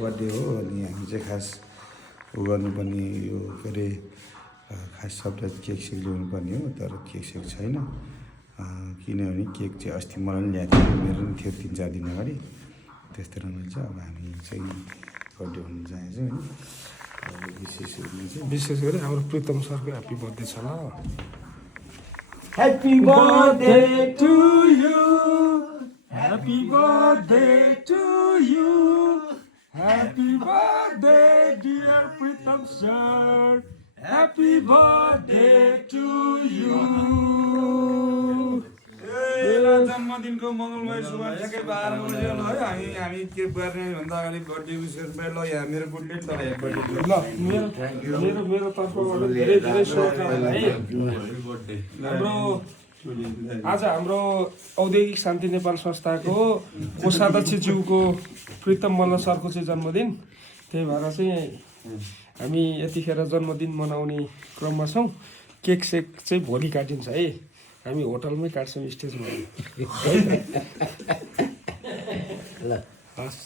Birthday हो अनि हामी चाहिँ खास उ गर्नुपर्ने यो के अरे खास शब्द केक सेक ल्याउनुपर्ने हो तर केक सेक छैन किनभने केक चाहिँ अस्ति मलाई पनि ल्याएको थियो मेरो पनि थियो 3-4 दिन अगाडि त्यस्तो रमाइलो छ अब हामी चाहिँ बर्थडे हुन जान्छौँ होइन विशेष गरी हाम्रो प्रितम सरको ह्याप्पी बर्थडे छ ल Happy birthday to you. Happy birthday to you. Happy birthday dear Pritam sir. Happy birthday to you. जन्मदिनको मङ्गलमय शुभकामना एकै 12 बजे ल है हामी के गर्ने भन्दा अगाडि बर्थडे विश गर्नु ल यहाँ मेरो गुडले तर बर्थडे ल मेरो तर्फबाट धेरै धेरै शुभकामना है हाम्रो आज हाम्रो औद्योगिक शान्ति नेपाल संस्थाको कोषाध्यक्षज्यूको प्रितम मल्ल सरको चाहिँ जन्मदिन त्यही भएर चाहिँ हामी यतिखेर जन्मदिन मनाउने क्रममा छौँ केक सेक चाहिँ भोलि काटिन्छ है हामी होटलमै काट्छौँ स्टेजमा ल हस्